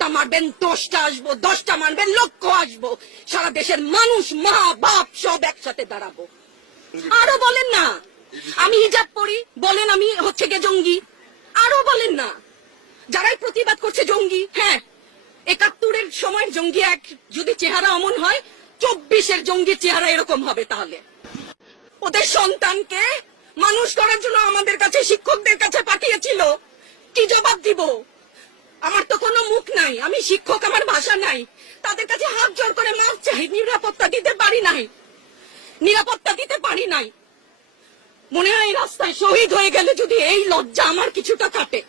একটা মারবেন, দশটা আসব, দশটা মারবেন, লক্ষ আসব। সারা দেশের মানুষ, মা, বাপ সব একসাথে দাঁড়াবো। আরও বলেন না, আমি হিজাব পরি, বলেন আমি হচ্ছে গে জঙ্গি। আরও বলেন না, যারাই প্রতিবাদ করছে জঙ্গি হ্যাঁ একাত্তরের সময় জঙ্গি এক, যদি চেহারা অমন হয়, চব্বিশের জঙ্গির চেহারা এরকম হবে তাহলে। ওদের সন্তানকে মানুষ করার জন্য আমাদের কাছে শিক্ষকদের কাছে পাঠিয়েছিল। কি জবাব দিব? আমার তো কোনো মুখ নাই, আমি শিক্ষক, আমার ভাষা নাই। তাদের কাছে হাত জোর করে মাফ চাই, নিরাপত্তা দিতে পারি নাই। নিরাপত্তা দিতে পারি নাই। মনে হয় রাস্তায় শহীদ হয়ে গেলে যদি এই লজ্জা আমার কিছুটা কাটে।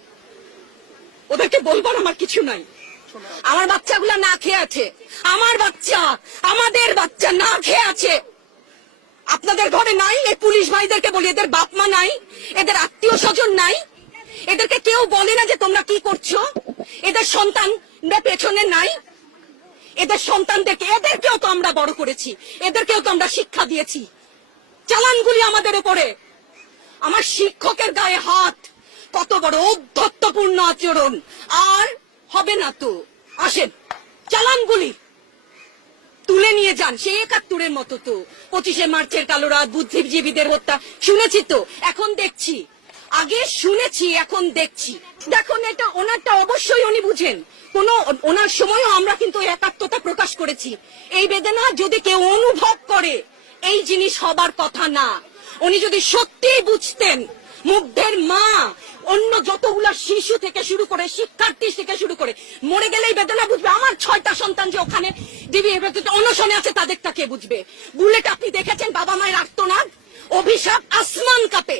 ওদেরকে বলবার আমার কিছু নাই। আমার বাচ্চাগুলা না খেয়ে আছে, আমার বাচ্চা, আমাদের বাচ্চা না খেয়ে আছে। আপনাদের ঘরে নাই, এই পুলিশ ভাইদেরকে বলি, এদের বাপ মা নাই, এদের আত্মীয় স্বজন নাই এদেরকে কেউ বলে না যে তোমরা কি করছ। এদের সন্তান পেছনে নাই। এদের সন্তানদেরকে এদেরকেও তো আমরা বড় করেছি। এদেরকেও তো আমরা শিক্ষা দিয়েছি। চালানগুলি আমাদের উপরে। আমার শিক্ষকের গায়ে হাত। কত বড় ঔদ্ধত্যপূর্ণ আচরণ। আর হবে না তো। আসেন, চালানগুলি তুলে নিয়ে যান। সে একাত্তরের মতো তো। পঁচিশে মার্চের কালো রাত, বুদ্ধিজীবীদের হত্যা। শুনেছি তো। এখন দেখছি। আগে শুনেছি, এখন দেখছি। দেখুন, এটা ওনারটা অবশ্যই উনি বুঝেন। কোন ওনার সময়ও আমরা কিন্তু একাত্মতা প্রকাশ করেছি। এই বেদনা যদি কেউ অনুভব করে, এই জিনিস হবার কথা না। উনি যদি সত্যিই বুঝতেন, মুগ্ধের মা, অন্য যতগুলা শিশু থেকে শুরু করে, শিক্ষার্থী থেকে শুরু করে, মরে গেলেই বেদনা বুঝবে। আমার ছয়টা সন্তান যে ওখানে দিবি অনশনে আছে, তাদেরটা কে বুঝবে? বুলেট আপনি দেখেছেন? বাবা মায়ের আর্তনাদ, অভিশাপ, আসমান কাপে।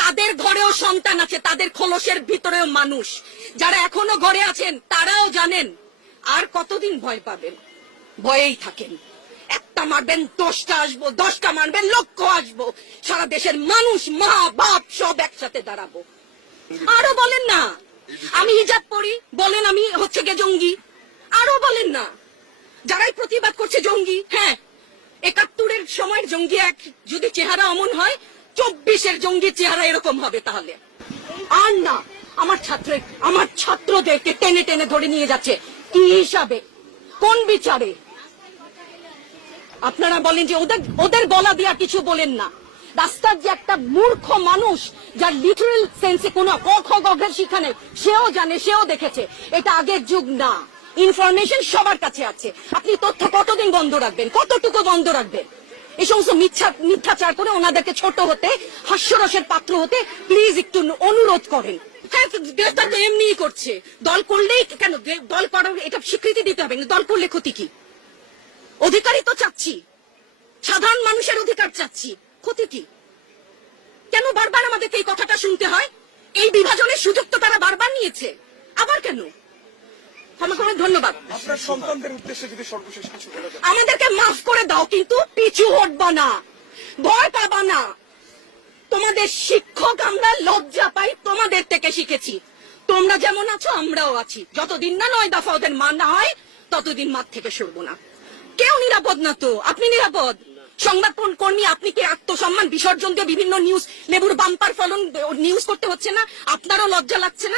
তাদের ঘরেও সন্তান আছে, তাদের খোলসের ভিতরেও মানুষ। যারা এখনও ঘরে আছেন, তারাও জানেন, আর কতদিন ভয় পাবেন? ভয়েই থাকেন। একটা মারবেন, দশটা আসব, দশটা মারবেন, লক্ষ আসব। সারা দেশের মানুষ, মা, বাপ সব একসাথে দাঁড়াবো। আরও বলেন না, আমি হিজাব পরি, বলেন আমি হচ্ছে গে জঙ্গি। আরও বলেন না, যারাই প্রতিবাদ করছে জঙ্গি হ্যাঁ একাত্তরের সময়ের জঙ্গি এক, যদি চেহারা অমন হয় চব্বিশের জঙ্গির চেহারা এরকম হবে তাহলে। আর না, আমার ছাত্র, আমার ছাত্রদেরকে টেনে টেনে ধরে নিয়ে যাচ্ছে। কি হিসাবে? কোন বিচারে? আপনারা বলেন যে ওদের ওদের বলা দিয়া কিছু বলেন না। রাস্তার যে একটা মূর্খ মানুষ, যার লিটারেল সেন্সে কোনো ক খ গঘের শিক্ষা সেও জানে, সেও দেখেছে। এটা আগের যুগ না। ইনফরমেশন সবার কাছে আছে। আপনি তথ্য কতদিন বন্ধ রাখবেন? কতটুকু বন্ধ রাখবেন? এই সমস্ত মিথ্যা, মিথ্যাচার করে ওনাদেরকে ছোট হতে, হাস্যরসের পাত্র হতে প্লিজ একটু অনুরোধ করেন। হ্যাঁ গ্রেফতার তো এমনিই করছে। দল করলেই কেন দল করার এটা স্বীকৃতি দিতে হবে দল করলে ক্ষতি কি? অধিকারই তো চাচ্ছি। সাধারণ মানুষের অধিকার চাচ্ছি। ক্ষতি কি? কেন বারবার আমাদেরকে এই কথাটা শুনতে হয়? এই বিভাজনের সুযোগ তো তারা বারবার নিয়েছে। আবার কেন? আমাকে অনেক ধন্যবাদ। আপনার সন্তানদের উদ্দেশ্যে যদি সর্বশেষ কিছু আমাদেরকে মাফ করে দাও কিন্তু পিছু হটবা না। ভয় পাবা না। তোমাদের শিক্ষক আমরা লজ্জা পাই তোমাদের থেকে শিখেছি। তোমরা যেমন আছো আমরাও আছি। যতদিন না নয় দফা ওদের মান না হয় ততদিন মাঠ থেকে সরবো না। কেউ নিরাপদ না তো? আপনি নিরাপদ? সংবাদ কর্মী আপনি কি আত্মসম্মান? বিসর্জন দিয়ে বিভিন্ন নিউজ লেবুর বাম্পার ফলন নিউজ করতে হচ্ছে না? আপনারও লজ্জা লাগছে না?